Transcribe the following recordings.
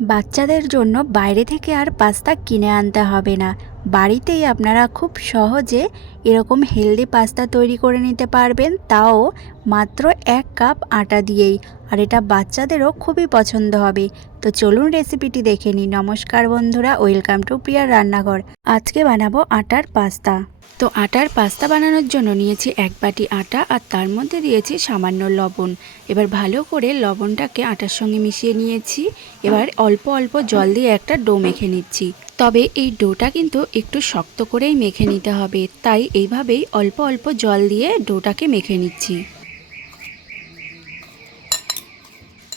বাচ্চাদের জন্য বাইরে থেকে আর পাস্তা কিনে আনতে হবে না। বাড়িতেই আপনারা খুব সহজে এরকম হেলদি পাস্তা তৈরি করে নিতে পারবেন। তাও মাত্র এক কাপ আটা দিয়েই। আর এটা বাচ্চাদেরও খুবই পছন্দ হবে। তো চলুন রেসিপিটি দেখে নিই। নমস্কার বন্ধুরা, ওয়েলকাম টু প্রিয়ার রান্নাঘর। আজকে বানাবো আটার পাস্তা। তো আটার পাস্তা বানানোর জন্য নিয়েছি এক বাটি আটা আর তার মধ্যে দিয়েছি সামান্য লবণ। এবার ভালো করে লবণটাকে আটার সঙ্গে মিশিয়ে নিয়েছি। এবার অল্প অল্প জল দিয়ে একটা ডো মেখে নিচ্ছি। তবে এই ডোটা কিন্তু একটু শক্ত করেই মেখে নিতে হবে। তাই এইভাবেই অল্প অল্প জল দিয়ে ডোটাকে মেখে নিচ্ছি।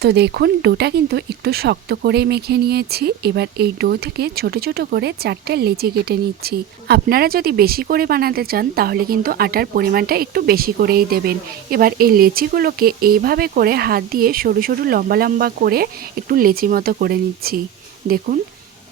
তো দেখুন, ডোটা কিন্তু একটু শক্ত করেই মেখে নিয়েছি। এবার এই ডো থেকে ছোট ছোট করে চারটে লেচি কেটে নিচ্ছি। আপনারা যদি বেশি করে বানাতে চান, তাহলে কিন্তু আটার পরিমাণটা একটু বেশি করেই দেবেন। এবার এই লেচিগুলোকে এইভাবে করে হাত দিয়ে সরু সরু লম্বা লম্বা করে একটু লেচি মতো করে নিচ্ছি। দেখুন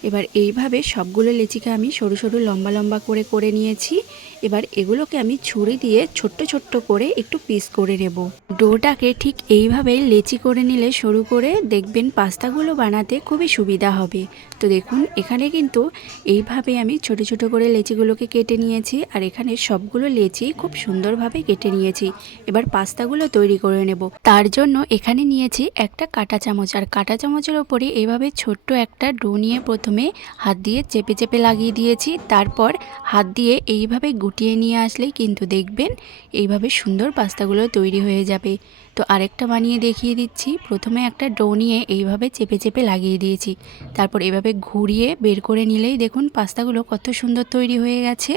এবার এইভাবে সবগুলো লেচিকে আমি সরু সরু, লম্বা লম্বা করে করে নিয়েছি। এবার এগুলোকে আমি ছুরি দিয়ে ছোট্ট ছোট্ট করে একটু পিস করে নেব। ডোটাকে ঠিক এইভাবে লেচি করে নিলে সরু করে দেখবেন পাস্তাগুলো বানাতে খুবই সুবিধা হবে। তো দেখুন, এখানে কিন্তু এইভাবে আমি ছোট ছোট করে লেচিগুলোকে কেটে নিয়েছি আর এখানে সবগুলো লেচি খুব সুন্দরভাবে কেটে নিয়েছি। এবার পাস্তাগুলো তৈরি করে নেব। তার জন্য এখানে নিয়েছি একটা কাঁটা চামচ। আর কাঁটা চামচের ওপরে এইভাবে ছোট্ট একটা ডো নিয়ে প্রথমে হাত দিয়ে চেপে চেপে লাগিয়ে দিয়েছি, তারপর হাত দিয়ে এইভাবে গুটিয়ে নিয়ে আসলেই কিন্তু দেখবেন এইভাবে সুন্দর পাস্তাগুলো তৈরি হয়ে যাবে। তো আরেকটা বানিয়ে দেখিয়ে দিচ্ছি। প্রথমে একটা ডো নিয়ে এইভাবে চেপে চেপে লাগিয়ে দিয়েছি। তারপর এভাবে ঘুরিয়ে বের করে নিলেই দেখুন পাস্তাগুলো কত সুন্দর তৈরি হয়ে গেছে।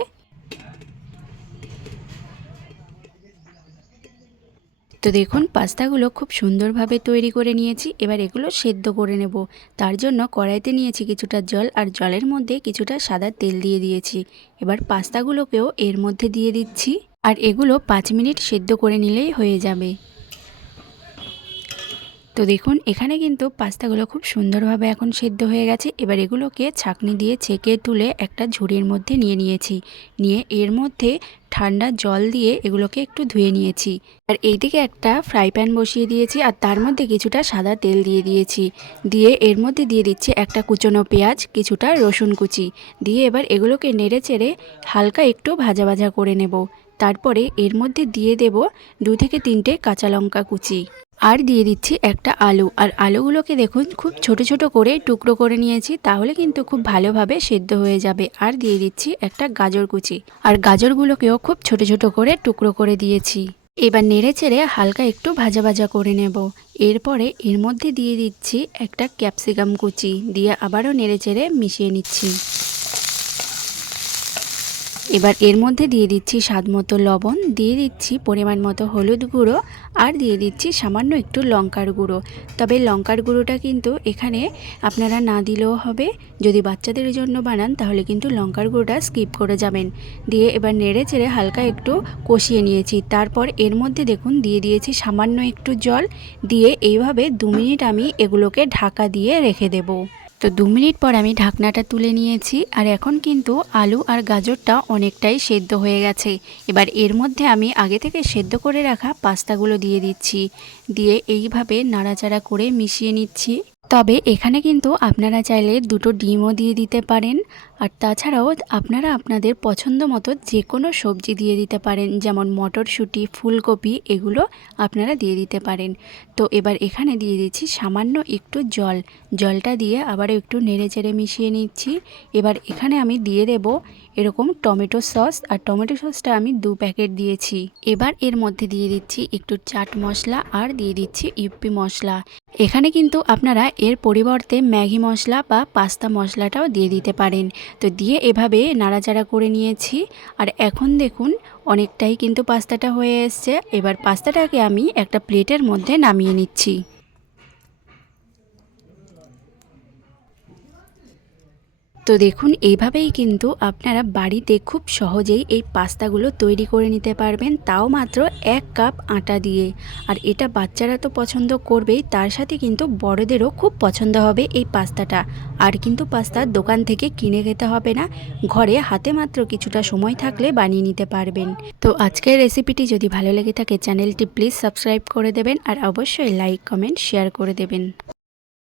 তো দেখুন, পাস্তাগুলো খুব সুন্দরভাবে তৈরি করে নিয়েছি। এবার এগুলো সেদ্ধ করে নেব। তার জন্য কড়াইতে নিয়েছি কিছুটা জল আর জলের মধ্যে কিছুটা সাদা তেল দিয়ে দিয়েছি। এবার পাস্তাগুলোকেও এর মধ্যে দিয়ে দিচ্ছি। আর এগুলো পাঁচ মিনিট সেদ্ধ করে নিলেই হয়ে যাবে। তো দেখুন, এখানে কিন্তু পাস্তাগুলো খুব সুন্দরভাবে এখন সেদ্ধ হয়ে গেছে। এবার এগুলোকে ছাকনি দিয়ে ছেঁকে তুলে একটা ঝুড়ির মধ্যে নিয়ে নিয়েছি। নিয়ে এর মধ্যে ঠান্ডা জল দিয়ে এগুলোকে একটু ধুয়ে নিয়েছি। আর এইদিকে একটা ফ্রাই প্যান বসিয়ে দিয়েছি আর তার মধ্যে কিছুটা সাদা তেল দিয়ে দিয়েছি। দিয়ে এর মধ্যে দিয়ে দিচ্ছি একটা কুচনো পেঁয়াজ, কিছুটা রসুন কুচি। দিয়ে এবার এগুলোকে নেড়ে চেড়ে হালকা একটু ভাজা ভাজা করে নেব। তারপরে এর মধ্যে দিয়ে দেব দু থেকে তিনটে কাঁচা লঙ্কা কুচি। আর দিয়ে দিচ্ছি একটা আলু। আর আলুগুলোকে দেখুন, খুব ছোট ছোট করে টুকরো করে নিয়েছি, তাহলে কিন্তু খুব ভালোভাবে সেদ্ধ হয়ে যাবে। আর দিয়ে দিচ্ছি একটা গাজর কুচি। আর গাজরগুলোকেও খুব ছোট ছোট করে টুকরো করে দিয়েছি। এবার নেড়ে চেড়ে হালকা একটু ভাজা ভাজা করে নেব। এরপরে এর মধ্যে দিয়ে দিচ্ছি একটা ক্যাপসিকাম কুচি। দিয়ে আবারও নেড়ে চেড়ে মিশিয়ে নিচ্ছি। এবার এর মধ্যে দিয়ে দিচ্ছি স্বাদ মতো লবণ, দিয়ে দিচ্ছি পরিমাণ মতো হলুদ গুঁড়ো আর দিয়ে দিচ্ছি সামান্য একটু লঙ্কার গুঁড়ো। তবে লঙ্কার গুঁড়োটা কিন্তু এখানে আপনারা না দিলেও হবে। যদি বাচ্চাদের জন্য বানান তাহলে কিন্তু লঙ্কার গুঁড়োটা স্কিপ করে যাবেন। দিয়ে এবার নেড়ে চেড়ে হালকা একটু কষিয়ে নিয়েছি। তারপর এর মধ্যে দেখুন দিয়ে দিয়েছি সামান্য একটু জল। দিয়ে এইভাবে দু মিনিট আমি এগুলোকে ঢাকা দিয়ে রেখে দেবো। তো দু মিনিট পর আমি ঢাকনাটা তুলে নিয়েছি, আর এখন কিন্তু আলু আর গাজরটা অনেকটাই সেদ্ধ হয়ে গেছে। এবার এর মধ্যে আমি আগে থেকে সেদ্ধ করে রাখা পাস্তাগুলো দিয়ে দিচ্ছি। দিয়ে এইভাবে নাড়াচাড়া করে মিশিয়ে নিচ্ছি। তবে এখানে কিন্তু আপনারা চাইলে দুটো ডিমও দিয়ে দিতে পারেন। আর তাছাড়াও আপনারা আপনাদের পছন্দ মতো যে কোনো সবজি দিয়ে দিতে পারেন, যেমন মটরশুঁটি, ফুলকপি, এগুলো আপনারা দিয়ে দিতে পারেন। তো এবার এখানে দিয়ে দিচ্ছি সামান্য একটু জল। জলটা দিয়ে আবারও একটু নেড়ে চেড়ে মিশিয়ে নিচ্ছি। এবার এখানে আমি দিয়ে দেব এরকম টমেটো সস। আর টমেটো সসটা আমি দু প্যাকেট দিয়েছি। এবার এর মধ্যে দিয়ে দিচ্ছি একটু চাট মশলা। আর দিয়ে দিচ্ছি ইউপি মশলা। এখানে কিন্তু আপনারা এর পরিবর্তে ম্যাগি মশলা বা পাস্তা মশলাটাও দিয়ে দিতে পারেন। তো দিয়ে এভাবে নাড়াচাড়া করে নিয়েছি। আর এখন দেখুন, অনেকটাই কিন্তু পাস্তাটা হয়ে এসছে। এবার পাস্তাটাকে আমি একটা প্লেটের মধ্যে নামিয়ে নিচ্ছি। তো দেখুন, এইভাবেই কিন্তু আপনারা বাড়িতে খুব সহজেই এই পাস্তাগুলো তৈরি করে নিতে পারবেন। তাও মাত্র এক কাপ আটা দিয়ে। আর এটা বাচ্চারা তো পছন্দ করবেই, তার সাথে কিন্তু বড়দেরও খুব পছন্দ হবে এই পাস্তাটা। আর কিন্তু পাস্তা দোকান থেকে কিনে খেতে হবে না, ঘরে হাতে মাত্র কিছুটা সময় থাকলে বানিয়ে নিতে পারবেন। তো আজকের রেসিপিটি যদি ভালো লেগে থাকে, চ্যানেলটি প্লিজ সাবস্ক্রাইব করে দেবেন আর অবশ্যই লাইক, কমেন্ট, শেয়ার করে দেবেন।